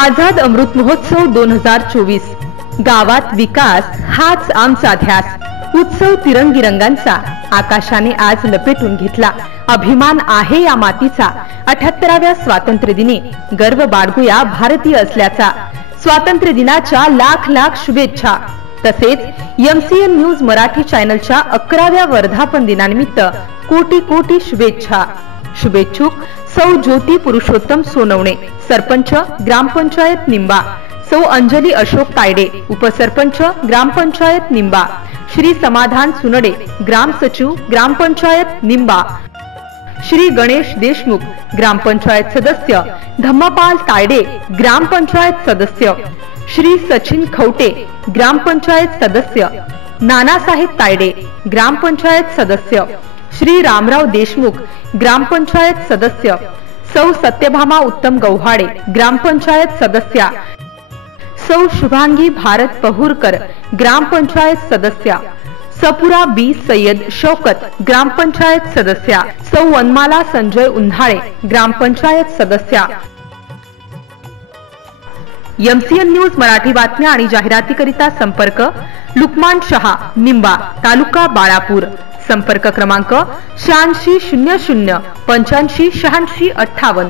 आझाद अमृत महोत्सव 2024 गावात विकास हाच आमचा ध्यास। उत्सव तिरंगी रंगांचा आकाशाने आज लपेटून घेतला। अभिमान आहे या मातीचा। 78व्या स्वातंत्र्य दिनी गर्व बाळगूया भारतीय असल्याचा। स्वातंत्र्य दिनाच्या लाख लाख शुभेच्छा। तसेच MCN न्यूज मराठी चॅनलच्या 11व्या वर्धापन दिनानिमित्त कोटी कोटी शुभेच्छा। शुभेच्छुक सौ ज्योती पुरुषोत्तम सोनवणे, सरपंच ग्रामपंचायत निंबा, सौ अंजली अशोक तायडे, उपसरपंच ग्रामपंचायत निंबा, श्री समाधान सुनडे, ग्राम सचिव ग्रामपंचायत निंबा, श्री गणेश देशमुख ग्रामपंचायत सदस्य, धम्मपाल तायडे ग्रामपंचायत सदस्य, श्री सचिन खवटे ग्रामपंचायत सदस्य, नानासाहेब तायडे ग्रामपंचायत सदस्य, श्री रामराव देशमुख ग्रामपंचायत सदस्य, सौ सत्यभामा उत्तम गव्हाडे ग्रामपंचायत सदस्या, सौ शुभांगी भारत पहुरकर ग्रामपंचायत सदस्या, सपुरा बी सय्यद शौकत ग्रामपंचायत सदस्या, सौ वनमाला संजय उन्हाळे ग्रामपंचायत सदस्या। MCN न्यूज मराठी बातम्या आणि जाहिरातीकरिता संपर्क लुकमान शहा, निंबा, तालुका बाळापूर। संपर्क क्रमांक 8600 85 86 58।